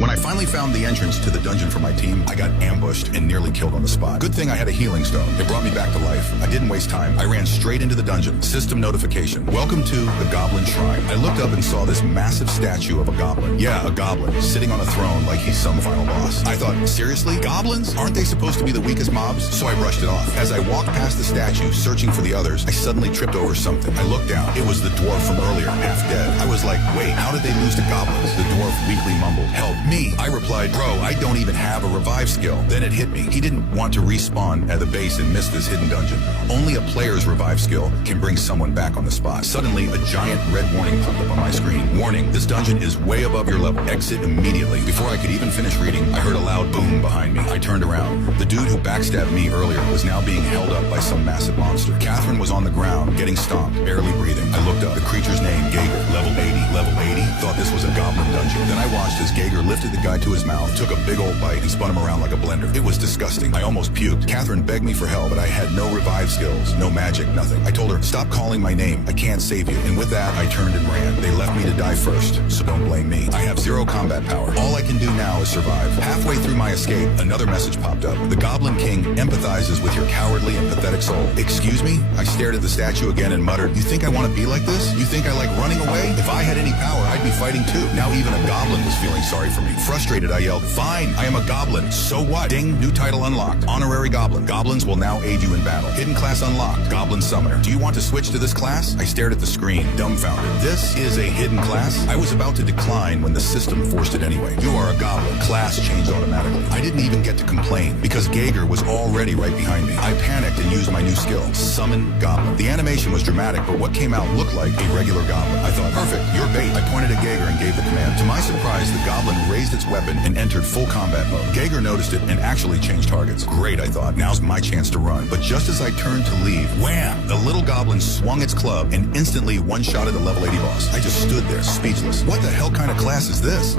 When I finally found the entrance to the dungeon for my team, I got ambushed and nearly killed on the spot. Good thing I had a healing stone. It brought me back to life. I didn't waste time. I ran straight into the dungeon. System notification. Welcome to the Goblin Shrine. I looked up and saw this massive statue of a goblin. Yeah, a goblin, sitting on a throne like he's some final boss. I thought, seriously? Goblins? Aren't they supposed to be the weakest mobs? So I brushed it off. As I walked past the statue, searching for the others, I suddenly tripped over something. I looked down. It was the dwarf from earlier, half dead. I was like, wait, how did they lose to goblins? The dwarf weakly mumbled, help me. I replied, bro, I don't even have a revive skill. Then it hit me. He didn't want to respawn at the base and miss this hidden dungeon. Only a player's revive skill can bring someone back on the spot. Suddenly, a giant red warning popped up on my screen. Warning, this dungeon is way above your level. Exit immediately. Before I could even finish reading, I heard a loud boom behind me. I turned around. The dude who backstabbed me earlier was now being held up by some massive monster. Catherine was on the ground, getting stomped, barely breathing. I looked up. The creature's name, Gager. Level 80. Level 80? Thought this was a goblin dungeon. Then I watched as Gager lifted the guy to his mouth, took a big old bite, and spun him around like a blender. It was disgusting. I almost puked. Catherine begged me for help, but I had no revive skills, no magic, nothing. I told her, stop calling my name. I can't save you. And with that, I turned and ran. They left me to die first, so don't blame me. I have zero combat power. All I can do now is survive. Halfway through my escape, another message popped up. The Goblin King empathizes with your cowardly and pathetic soul. Excuse me? I stared at the statue again and muttered, you think I want to be like this? You think I like running away? If I had any power, I'd be fighting too. Now even a goblin was feeling sorry for me. Frustrated, I yelled, fine, I am a goblin. So what? Ding, new title unlocked. Honorary goblin. Goblins will now aid you in battle. Hidden class unlocked. Goblin summoner. Do you want to switch to this class? I stared at the screen, dumbfounded. This is a hidden class? I was about to decline when the system forced it anyway. You are a goblin. Class changed automatically. I didn't even get to complain because Gager was already right behind me. I panicked and used my new skill, Summon Goblin. The animation was dramatic, but what came out looked like a regular goblin. I thought, perfect, you're bait. I pointed at Gager and gave the command. To my surprise, the goblin raised its weapon and entered full combat mode. Gager noticed it and actually changed targets. Great, I thought. Now's my chance to run. But just as I turned to leave, wham! The little goblin swung its club and instantly one-shotted the level 80 boss. I just stood there, speechless. What the hell kind of class is this?